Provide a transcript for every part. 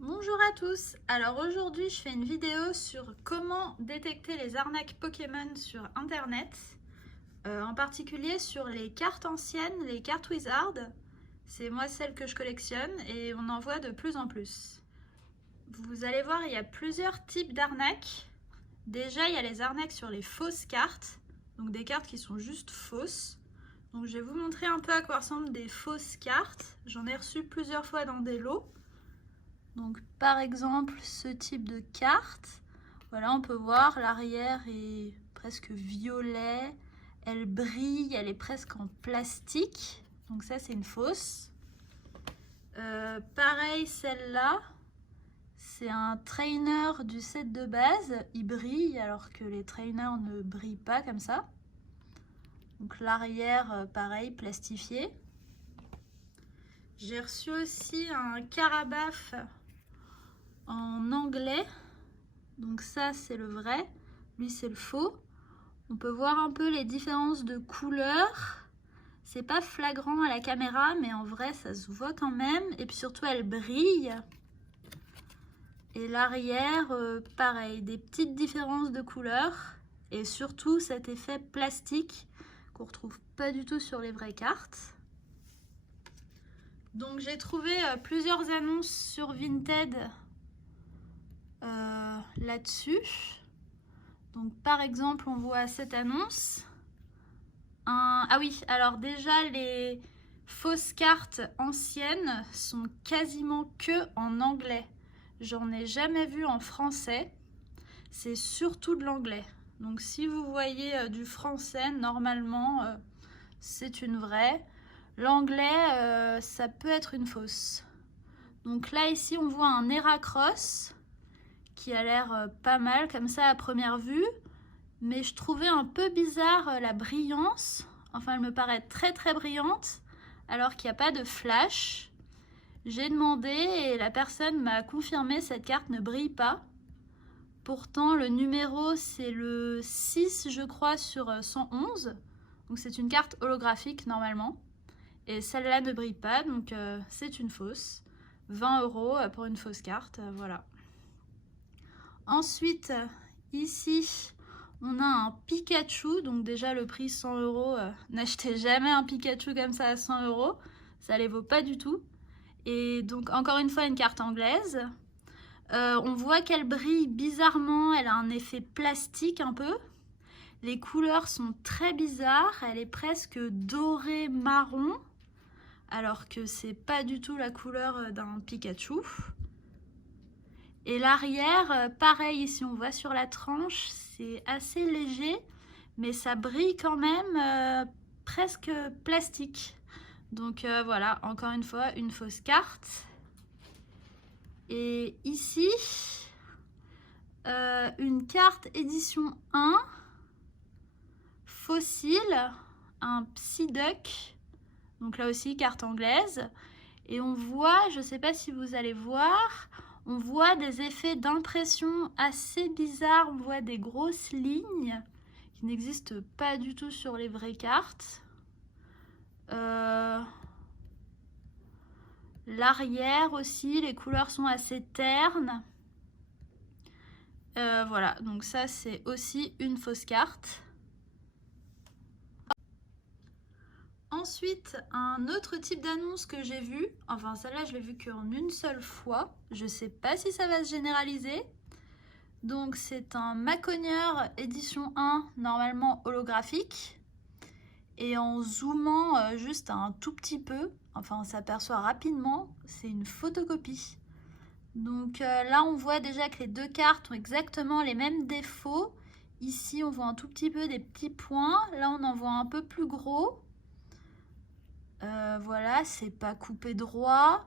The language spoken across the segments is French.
Bonjour à tous, alors aujourd'hui je fais une vidéo sur comment détecter les arnaques Pokémon sur internet, en particulier sur les cartes anciennes, les cartes Wizard. C'est moi celle que je collectionne et on en voit de plus en plus. Vous allez voir, il y a plusieurs types d'arnaques. Déjà il y a les arnaques sur les fausses cartes, donc des cartes qui sont juste fausses. Donc je vais vous montrer un peu à quoi ressemblent des fausses cartes. J'en ai reçu plusieurs fois dans des lots. Donc par exemple ce type de carte, voilà, on peut voir l'arrière est presque violet, elle brille, elle est presque en plastique, donc ça c'est une fausse. Pareil celle-là, c'est un trainer du set de base, il brille alors que les trainers ne brillent pas comme ça. Donc l'arrière pareil plastifié. J'ai reçu aussi un Carabath en anglais, donc ça c'est le vrai, lui c'est le faux. On peut voir un peu les différences de couleurs. C'est pas flagrant à la caméra, mais en vrai ça se voit quand même. Et puis surtout elle brille. Et l'arrière, pareil, des petites différences de couleurs. Et surtout cet effet plastique qu'on retrouve pas du tout sur les vraies cartes. Donc j'ai trouvé plusieurs annonces sur Vinted là-dessus. Donc par exemple on voit cette annonce. Ah oui, alors déjà les fausses cartes anciennes sont quasiment que en anglais. J'en ai jamais vu en français. C'est surtout de l'anglais. Donc si vous voyez du français, normalement c'est une vraie. L'anglais, ça peut être une fausse. Donc là ici on voit un Heracross qui a l'air pas mal comme ça à première vue. Mais je trouvais un peu bizarre la brillance. Enfin, elle me paraît très très brillante, alors qu'il n'y a pas de flash. J'ai demandé et la personne m'a confirmé cette carte ne brille pas. Pourtant, le numéro, c'est le 6, je crois, sur 111. Donc c'est une carte holographique normalement. Et celle-là ne brille pas, donc c'est une fausse. 20 € pour une fausse carte, voilà. Ensuite, ici, on a un Pikachu, donc déjà le prix 100 €. N'achetez jamais un Pikachu comme ça à 100 €, ça les vaut pas du tout. Et donc encore une fois une carte anglaise. On voit qu'elle brille bizarrement, elle a un effet plastique un peu. Les couleurs sont très bizarres, elle est presque dorée marron, alors que c'est pas du tout la couleur d'un Pikachu. Et l'arrière, pareil, ici on voit sur la tranche, c'est assez léger, mais ça brille quand même presque plastique. Donc voilà, encore une fois, une fausse carte. Et ici, une carte édition 1, fossile, un Psyduck, donc là aussi carte anglaise. Et on voit, je ne sais pas si vous allez voir, on voit des effets d'impression assez bizarres. On voit des grosses lignes qui n'existent pas du tout sur les vraies cartes. L'arrière aussi, les couleurs sont assez ternes. Voilà, donc ça c'est aussi une fausse carte. Ensuite, un autre type d'annonce que j'ai vu, enfin celle-là je l'ai vue qu'en une seule fois, je ne sais pas si ça va se généraliser. Donc c'est un Macogneur édition 1, normalement holographique. Et en zoomant juste un tout petit peu, enfin on s'aperçoit rapidement, c'est une photocopie. Donc là on voit déjà que les deux cartes ont exactement les mêmes défauts. Ici on voit un tout petit peu des petits points, là on en voit un peu plus gros. Voilà, c'est pas coupé droit.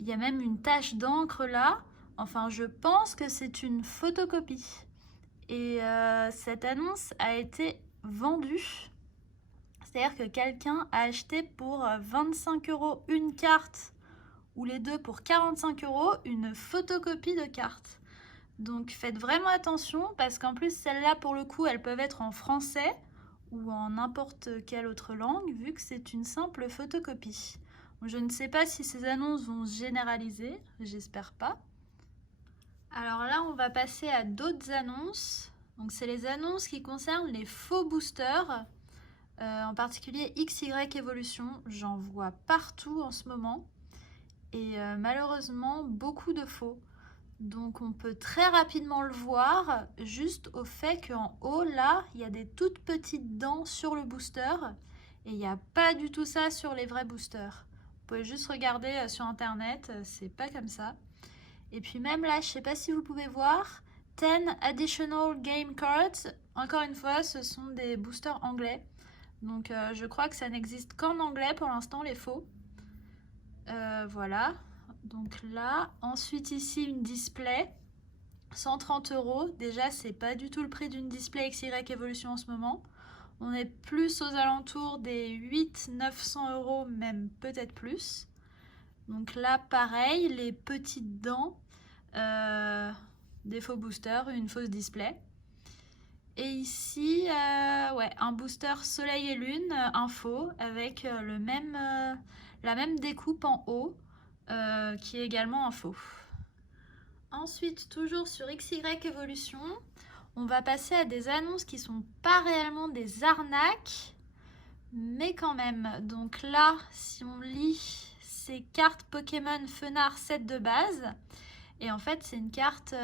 Il y a même une tache d'encre là. Enfin, je pense que c'est une photocopie. Et cette annonce a été vendue. C'est-à-dire que quelqu'un a acheté pour 25 € une carte ou les deux pour 45 € une photocopie de carte. Donc faites vraiment attention parce qu'en plus celles-là pour le coup elles peuvent être en français ou en n'importe quelle autre langue vu que c'est une simple photocopie. Je ne sais pas si ces annonces vont se généraliser, j'espère pas. Alors là, on va passer à d'autres annonces. Donc c'est les annonces qui concernent les faux boosters, en particulier XY Evolution. J'en vois partout en ce moment et malheureusement beaucoup de faux. Donc on peut très rapidement le voir juste au fait qu'en haut là, il y a des toutes petites dents sur le booster et il n'y a pas du tout ça sur les vrais boosters. Vous pouvez juste regarder sur internet, c'est pas comme ça. Et puis même là, je sais pas si vous pouvez voir, 10 additional game cards. Encore une fois, ce sont des boosters anglais. Donc je crois que ça n'existe qu'en anglais pour l'instant, les faux. Voilà. Donc là, ensuite ici une display, 130 €. Déjà, c'est pas du tout le prix d'une display XY Evolution en ce moment. On est plus aux alentours des 800-900 €, même peut-être plus. Donc là, pareil, les petites dents, des faux boosters, une fausse display. Et ici, ouais, un booster soleil et lune, un faux, avec la même découpe en haut, qui est également un faux. Ensuite, toujours sur XY Evolution, on va passer à des annonces qui sont pas réellement des arnaques, mais quand même. Donc là, si on lit, c'est carte Pokémon Fenard 7 de base, et en fait, c'est une carte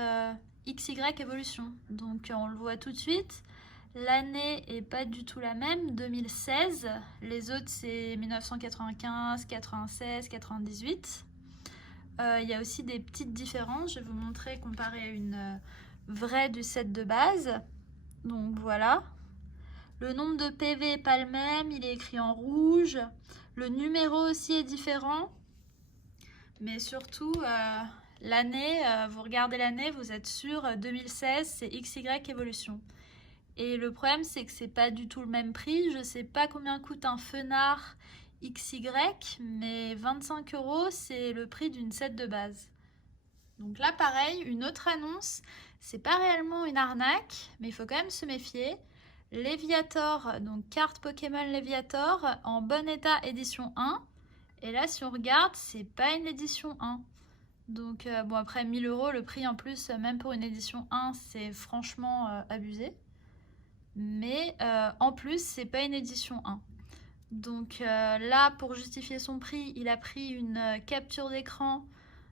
XY Evolution. Donc on le voit tout de suite. L'année est pas du tout la même, 2016. Les autres, c'est 1995, 96, 98. Il y a aussi des petites différences. Je vais vous montrer comparé à une vraie du set de base. Donc voilà. Le nombre de PV n'est pas le même, il est écrit en rouge. Le numéro aussi est différent. Mais surtout, l'année, vous regardez l'année, vous êtes sûr, 2016, c'est XY Evolution. Et le problème, c'est que c'est pas du tout le même prix. Je sais pas combien coûte un Fenard XY, mais 25 €, c'est le prix d'une set de base. Donc là, pareil, une autre annonce. C'est pas réellement une arnaque, mais il faut quand même se méfier. Léviator, donc carte Pokémon Léviator, en bon état édition 1. Et là, si on regarde, c'est pas une édition 1. Donc, bon, après 1000 €, le prix en plus, même pour une édition 1, c'est franchement abusé. Mais en plus, c'est pas une édition 1. Donc là, pour justifier son prix, il a pris une capture d'écran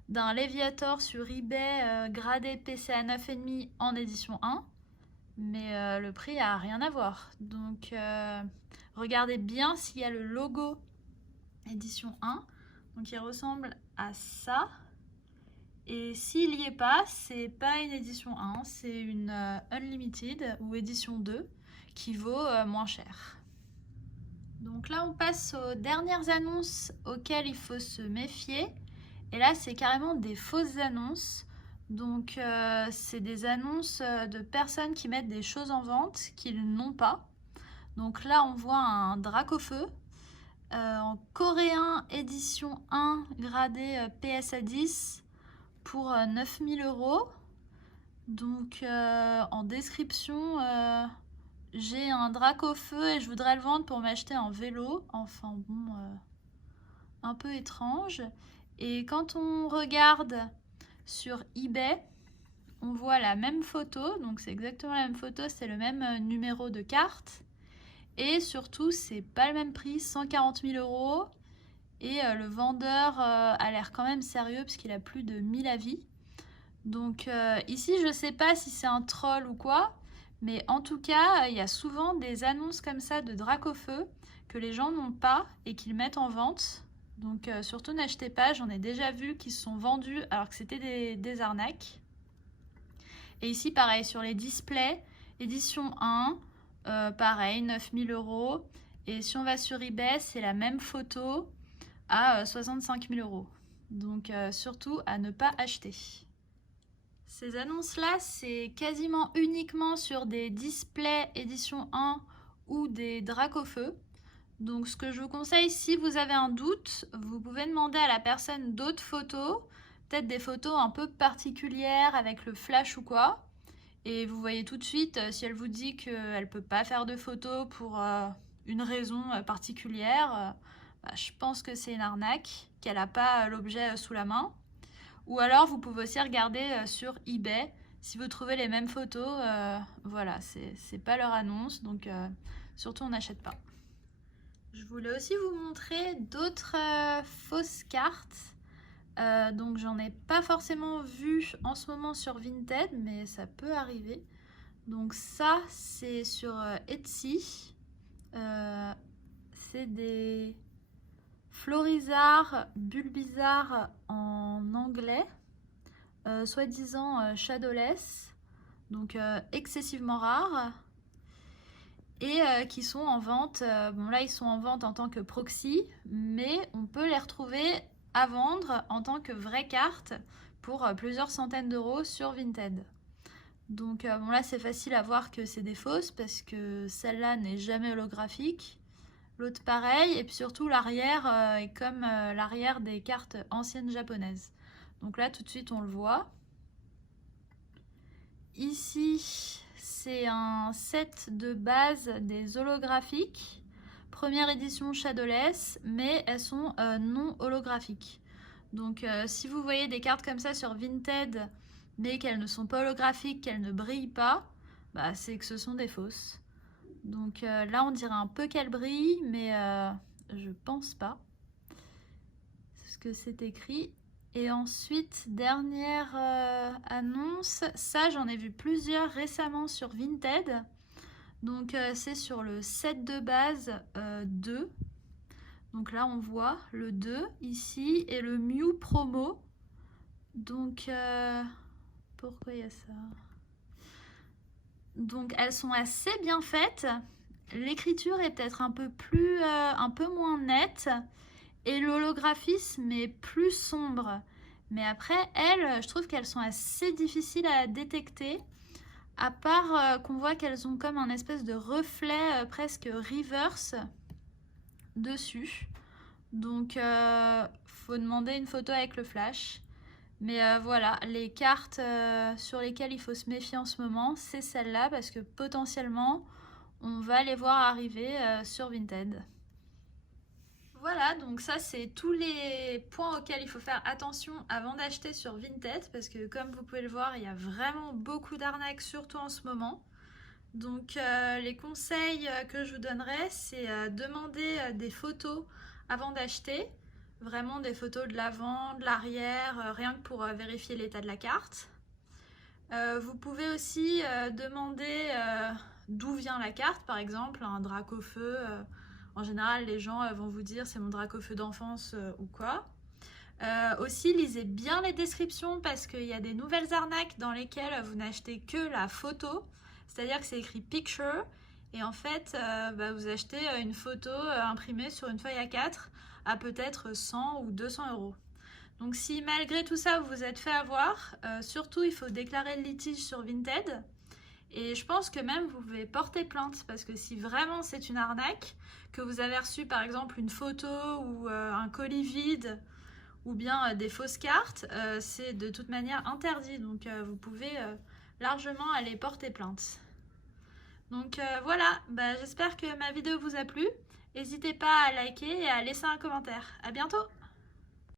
d'un Léviator sur eBay gradé PCA 9,5 en édition 1. Mais le prix a rien à voir. Donc regardez bien s'il y a le logo édition 1. Donc il ressemble à ça. Et s'il n'y est pas, c'est pas une édition 1, c'est une Unlimited ou édition 2 qui vaut moins cher. Donc là, on passe aux dernières annonces auxquelles il faut se méfier. Et là, c'est carrément des fausses annonces. Donc, c'est des annonces de personnes qui mettent des choses en vente qu'ils n'ont pas. Donc là, on voit un Dracofeu en coréen édition 1 gradé PSA 10 pour 9000 €. Donc en description, j'ai un Dracofeu et je voudrais le vendre pour m'acheter un vélo. Enfin bon, un peu étrange. Et quand on regarde sur eBay, on voit la même photo. Donc c'est exactement la même photo, c'est le même numéro de carte. Et surtout, c'est pas le même prix, 140 000 €. Et le vendeur a l'air quand même sérieux parce qu'il a plus de 1000 avis. Donc ici, je ne sais pas si c'est un troll ou quoi, mais en tout cas, il y a souvent des annonces comme ça de Dracofeu que les gens n'ont pas et qu'ils mettent en vente. Donc surtout n'achetez pas, j'en ai déjà vu qui se sont vendus alors que c'était des arnaques. Et ici, pareil, sur les displays, édition 1, pareil, 9000 €. Et si on va sur eBay, c'est la même photo à 65 000 €. Donc surtout à ne pas acheter. Ces annonces-là, c'est quasiment uniquement sur des displays édition 1 ou des Dracofeu. Donc ce que je vous conseille, si vous avez un doute, vous pouvez demander à la personne d'autres photos, peut-être des photos un peu particulières avec le flash ou quoi. Et vous voyez tout de suite si elle vous dit qu'elle ne peut pas faire de photos pour une raison particulière, bah, je pense que c'est une arnaque, qu'elle n'a pas l'objet sous la main. Ou alors vous pouvez aussi regarder sur eBay. Si vous trouvez les mêmes photos, voilà, c'est pas leur annonce, donc surtout on n'achète pas. Je voulais aussi vous montrer d'autres fausses cartes. Donc j'en ai pas forcément vu en ce moment sur Vinted, mais ça peut arriver. Donc ça, c'est sur Etsy. C'est des Florizards Bulbizarres en anglais, soi-disant shadowless, donc excessivement rares, et qui sont en vente. Bon là, ils sont en vente en tant que proxy, mais on peut les retrouver à vendre en tant que vraies cartes pour plusieurs centaines d'euros sur Vinted. Donc bon là, c'est facile à voir que c'est des fausses parce que celle-là n'est jamais holographique. L'autre pareil, et puis surtout l'arrière est comme l'arrière des cartes anciennes japonaises. Donc là tout de suite on le voit. Ici c'est un set de base des holographiques. Première édition shadowless, mais elles sont non holographiques. Donc si vous voyez des cartes comme ça sur Vinted, mais qu'elles ne sont pas holographiques, qu'elles ne brillent pas, bah, c'est que ce sont des fausses. Donc là, on dirait un peu qu'elle brille, mais je pense pas. C'est ce que c'est écrit. Et ensuite, dernière annonce. Ça, j'en ai vu plusieurs récemment sur Vinted. Donc c'est sur le set de base 2. Donc là, on voit le 2 ici et le Mew Promo. Donc pourquoi il y a ça ? Donc elles sont assez bien faites. L'écriture est peut-être un peu moins nette et l'holographisme est plus sombre. Mais après, elles, je trouve qu'elles sont assez difficiles à détecter. À part qu'on voit qu'elles ont comme un espèce de reflet presque reverse dessus. Donc faut demander une photo avec le flash. Mais voilà, les cartes sur lesquelles il faut se méfier en ce moment, c'est celle-là parce que potentiellement, on va les voir arriver sur Vinted. Voilà, donc ça c'est tous les points auxquels il faut faire attention avant d'acheter sur Vinted parce que comme vous pouvez le voir, il y a vraiment beaucoup d'arnaques, surtout en ce moment. Donc les conseils que je vous donnerais, c'est demander des photos avant d'acheter. Vraiment des photos de l'avant, de l'arrière, rien que pour vérifier l'état de la carte. Vous pouvez aussi demander d'où vient la carte, par exemple un Dracofeu. En général, les gens vont vous dire c'est mon Dracofeu d'enfance ou quoi. Aussi, lisez bien les descriptions parce qu'il y a des nouvelles arnaques dans lesquelles vous n'achetez que la photo. C'est-à-dire que c'est écrit picture et en fait, vous achetez une photo imprimée sur une feuille A4 à peut-être 100 ou 200 euros. Donc si malgré tout ça vous vous êtes fait avoir, surtout il faut déclarer le litige sur Vinted. Et je pense que même vous pouvez porter plainte parce que si vraiment c'est une arnaque, que vous avez reçu par exemple une photo ou un colis vide ou bien des fausses cartes, c'est de toute manière interdit. Donc vous pouvez largement aller porter plainte. Donc voilà, j'espère que ma vidéo vous a plu. N'hésitez pas à liker et à laisser un commentaire. À bientôt!